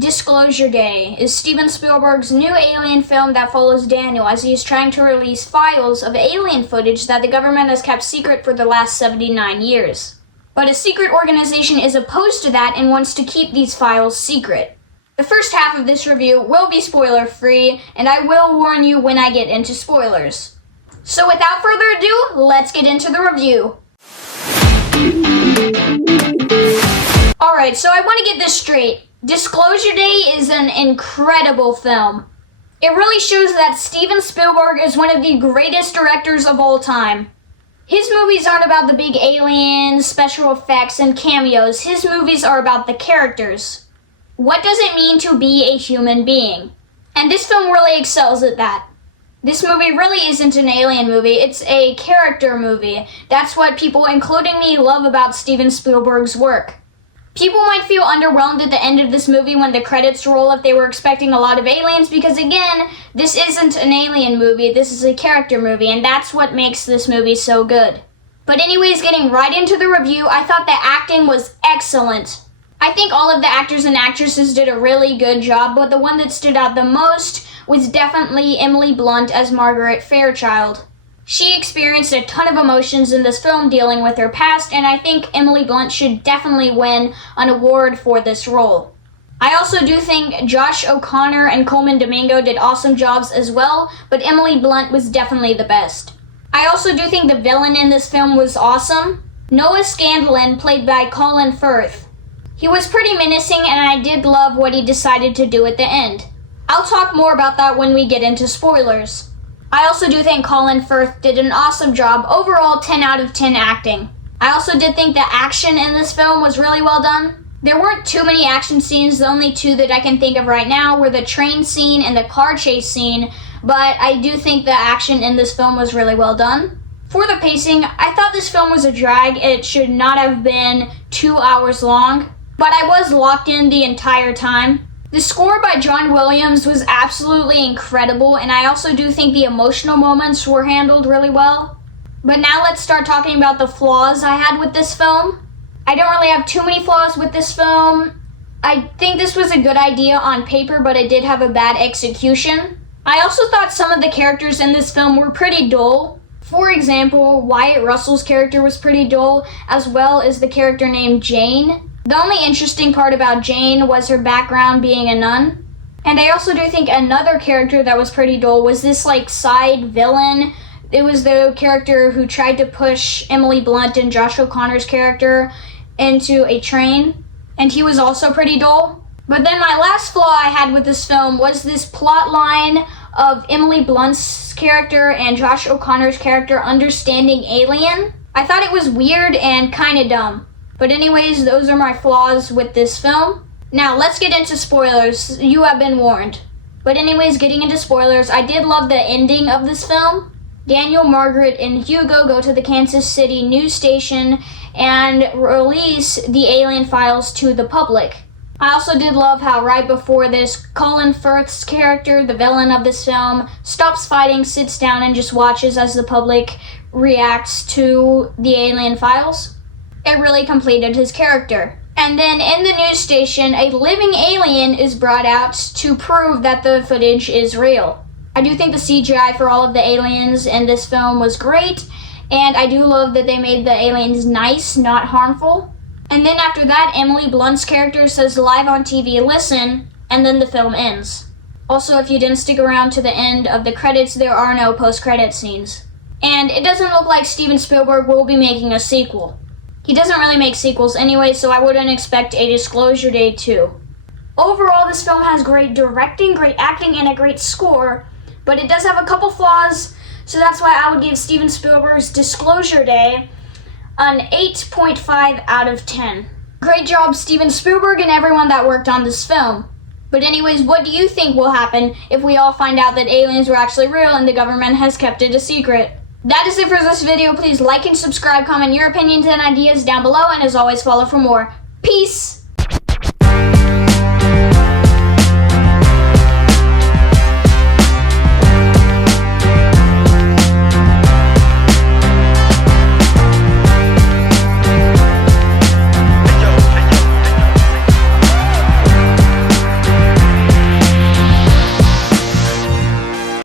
Disclosure Day is Steven Spielberg's new alien film that follows Daniel as he is trying to release files of alien footage that the government has kept secret for the last 79 years. But a secret organization is opposed to that and wants to keep these files secret. The first half of this review will be spoiler-free, and I will warn you when I get into spoilers. So without further ado, let's get into the review. Alright, so I want to get this straight. Disclosure Day is an incredible film. It really shows that Steven Spielberg is one of the greatest directors of all time. His movies aren't about the big aliens, special effects, and cameos. His movies are about the characters. What does it mean to be a human being? And this film really excels at that. This movie really isn't an alien movie, it's a character movie. That's what people, including me, love about Steven Spielberg's work. People might feel underwhelmed at the end of this movie when the credits roll if they were expecting a lot of aliens, because again, this isn't an alien movie, this is a character movie, and that's what makes this movie so good. But anyways, getting right into the review, I thought the acting was excellent. I think all of the actors and actresses did a really good job, but the one that stood out the most was definitely Emily Blunt as Margaret Fairchild. She experienced a ton of emotions in this film dealing with her past, and I think Emily Blunt should definitely win an award for this role. I also do think Josh O'Connor and Coleman Domingo did awesome jobs as well, but Emily Blunt was definitely the best. I also do think the villain in this film was awesome. Noah Scanlon, played by Colin Firth. He was pretty menacing, and I did love what he decided to do at the end. I'll talk more about that when we get into spoilers. I also do think Colin Firth did an awesome job. Overall, 10 out of 10 acting. I also did think the action in this film was really well done. There weren't too many action scenes. The only two that I can think of right now were the train scene and the car chase scene, but I do think the action in this film was really well done. For the pacing, I thought this film was a drag. It should not have been 2 hours long, but I was locked in the entire time. The score by John Williams was absolutely incredible, and I also do think the emotional moments were handled really well. But now let's start talking about the flaws I had with this film. I don't really have too many flaws with this film. I think this was a good idea on paper, but it did have a bad execution. I also thought some of the characters in this film were pretty dull. For example, Wyatt Russell's character was pretty dull, as well as the character named Jane. The only interesting part about Jane was her background being a nun. And I also do think another character that was pretty dull was this side villain. It was the character who tried to push Emily Blunt and Josh O'Connor's character into a train, and he was also pretty dull. But then my last flaw I had with this film was this plot line of Emily Blunt's character and Josh O'Connor's character understanding alien. I thought it was weird and kinda dumb. But anyways, those are my flaws with this film. Now, let's get into spoilers. You have been warned. But anyways, getting into spoilers, I did love the ending of this film. Daniel, Margaret, and Hugo go to the Kansas City news station and release the alien files to the public. I also did love how right before this, Colin Firth's character, the villain of this film, stops fighting, sits down, and just watches as the public reacts to the alien files. It really completed his character. And then in the news station, a living alien is brought out to prove that the footage is real. I do think the CGI for all of the aliens in this film was great, and I do love that they made the aliens nice, not harmful. And then after that, Emily Blunt's character says live on TV, "Listen," and then the film ends. Also, if you didn't stick around to the end of the credits, there are no post-credit scenes. And it doesn't look like Steven Spielberg will be making a sequel. He doesn't really make sequels anyway, so I wouldn't expect a Disclosure Day 2. Overall, this film has great directing, great acting, and a great score, but it does have a couple flaws, so that's why I would give Steven Spielberg's Disclosure Day an 8.5 out of 10. Great job, Steven Spielberg and everyone that worked on this film. But anyways, what do you think will happen if we all find out that aliens were actually real and the government has kept it a secret? That is it for this video. Please like and subscribe, comment your opinions and ideas down below, and as always, follow for more. Peace!